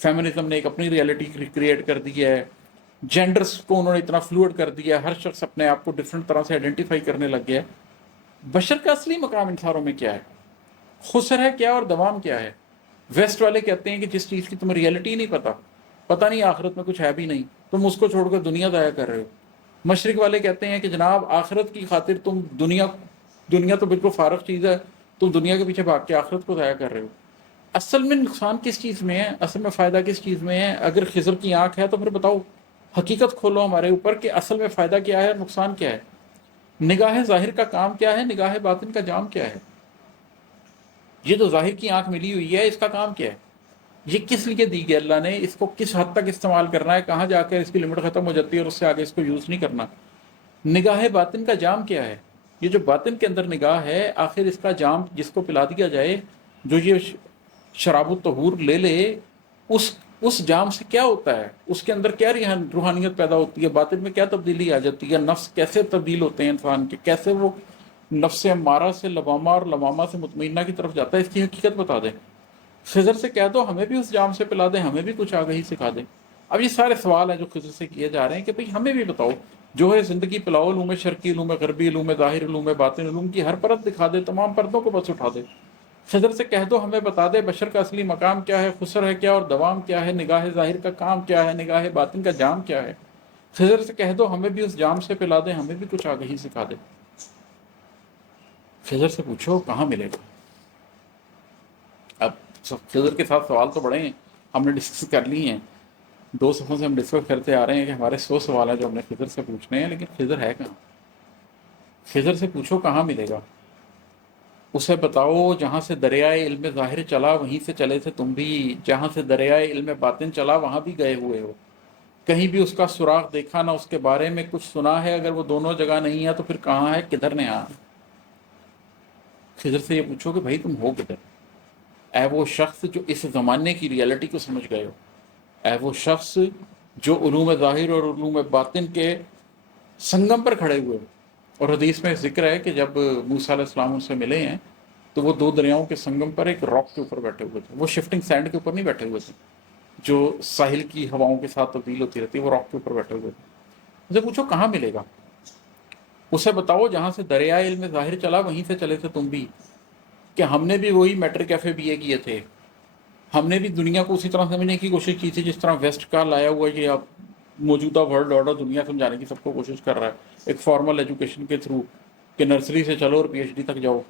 Feminism نے ایک اپنی ریئلٹی کریٹ کر دی ہے، جینڈرس کو انہوں نے اتنا فلوئڈ کر دیا ہے، ہر شخص اپنے آپ کو ڈفرینٹ طرح سے آئیڈینٹیفائی کرنے لگ گیا ہے۔ بشر کا اصلی مقام انسانوں میں کیا ہے، خسر ہے کیا اور دوام کیا ہے؟ ویسٹ والے کہتے ہیں کہ جس چیز کی تمہیں ریئلٹی نہیں پتہ نہیں آخرت میں کچھ ہے بھی نہیں، تم اس کو چھوڑ کر دنیا ضائع کر رہے ہو۔ مشرق والے کہتے ہیں کہ جناب آخرت کی خاطر تم دنیا تو بالکل فارغ چیز ہے، تم دنیا کے پیچھے بھاگ کے آخرت کو ضائع کر رہے ہو۔ اصل میں نقصان کس چیز میں ہے، اصل میں فائدہ کس چیز میں ہے؟ اگر خضر کی آنکھ ہے تو پھر بتاؤ، حقیقت کھولو ہمارے اوپر کہ اصل میں فائدہ کیا ہے اور نقصان کیا ہے؟ نگاہ ظاہر کا کام کیا ہے، نگاہ باطن کا جام کیا ہے؟ یہ جو ظاہر کی آنکھ ملی ہوئی ہے اس کا کام کیا ہے؟ یہ کس لیے دی گئی اللہ نے؟ اس کو کس حد تک استعمال کرنا ہے، کہاں جا کر اس کی لمٹ ختم ہو جاتی ہے اور اس سے آگے اس کو یوز نہیں کرنا؟ نگاہ باطن کا جام کیا ہے؟ یہ جو باطن کے اندر نگاہ ہے، آخر اس کا جام جس کو پلا دیا جائے، جو یہ شراب الطہور لے لے، اس جام سے کیا ہوتا ہے؟ اس کے اندر کیا روحانیت پیدا ہوتی ہے؟ باطن میں کیا تبدیلی آ جاتی ہے؟ نفس کیسے تبدیل ہوتے ہیں انسان کے؟ کیسے وہ نفس امارہ سے لوامہ اور لوامہ سے مطمئنہ کی طرف جاتا ہے؟ اس کی حقیقت بتا دیں۔ خضر سے کہہ دو ہمیں بھی اس جام سے پلا دیں، ہمیں بھی کچھ آگہی سکھا دیں۔ اب یہ سارے سوال ہیں جو خضر سے کیے جا رہے ہیں کہ بھئی ہمیں بھی بتاؤ، جو ہے زندگی پلاؤ، علوم شرقی، علوم غربی، علوم ظاہر، علوم باطن، علوم کی ہر پرت دکھا دے، تمام پردوں کو بس اٹھا دے۔ خضر سے کہہ دو ہمیں بتا دے بشر کا اصلی مقام کیا ہے، خسر ہے کیا اور دوام کیا ہے، نگاہ ظاہر کا کام کیا ہے، نگاہ باطن کا جام کیا ہے۔ خضر سے کہہ دو ہمیں بھی اس جام سے پلا دے، ہمیں بھی کچھ آگہی سکھا دے۔ خضر سے پوچھو کہاں ملے گا؟ اب خضر کے ساتھ سوال تو بڑے ہیں، ہم نے ڈسکس کر لی ہیں، 2 صفحوں سے ہم ڈسکس کرتے آ رہے ہیں کہ ہمارے 100 سوال ہیں جو ہم نے خضر سے پوچھنے ہیں، لیکن خضر ہے کہاں؟ خضر سے پوچھو کہاں ملے گا؟ اسے بتاؤ جہاں سے دریائے علم ظاہر چلا وہیں سے چلے تھے تم بھی، جہاں سے دریائے علم باطن چلا وہاں بھی گئے ہوئے ہو، کہیں بھی اس کا سراغ دیکھا نہ اس کے بارے میں کچھ سنا ہے، اگر وہ دونوں جگہ نہیں ہے تو پھر کہاں ہے، کدھر نے آ؟ خضر سے یہ پوچھو کہ بھائی تم ہو کدھر؟ اے وہ شخص جو اس زمانے کی ریئلٹی کو سمجھ گئے ہو، اے وہ شخص جو علوم ظاہر اور علوم باطن کے سنگم پر کھڑے ہوئے ہو۔ اور حدیث میں ذکر ہے کہ جب موسیٰ علیہ السلام ان سے ملے ہیں تو وہ 2 دریاؤں کے سنگم پر ایک راک کے اوپر بیٹھے ہوئے تھے، وہ شفٹنگ سینڈ کے اوپر نہیں بیٹھے ہوئے تھے جو ساحل کی ہواؤں کے ساتھ تبدیل ہوتی رہتی ہے، وہ راک کے اوپر بیٹھے ہوئے تھے۔ اسے پوچھو کہاں ملے گا؟ اسے بتاؤ جہاں سے دریائے علم ظاہر چلا وہیں سے چلے تھے تم بھی، کہ ہم نے بھی وہی میٹرک ایف اے بی اے کیے تھے، ہم نے بھی دنیا کو اسی طرح سمجھنے کی کوشش کی تھی جس طرح ویسٹ کا لایا ہوا یہ اب موجودہ ورلڈ آرڈر دنیا سمجھانے کی سب کو کوشش کر رہا ہے ایک فارمل ایجوکیشن کے تھرو، کہ نرسری سے چلو اور پی ایچ ڈی تک جاؤ۔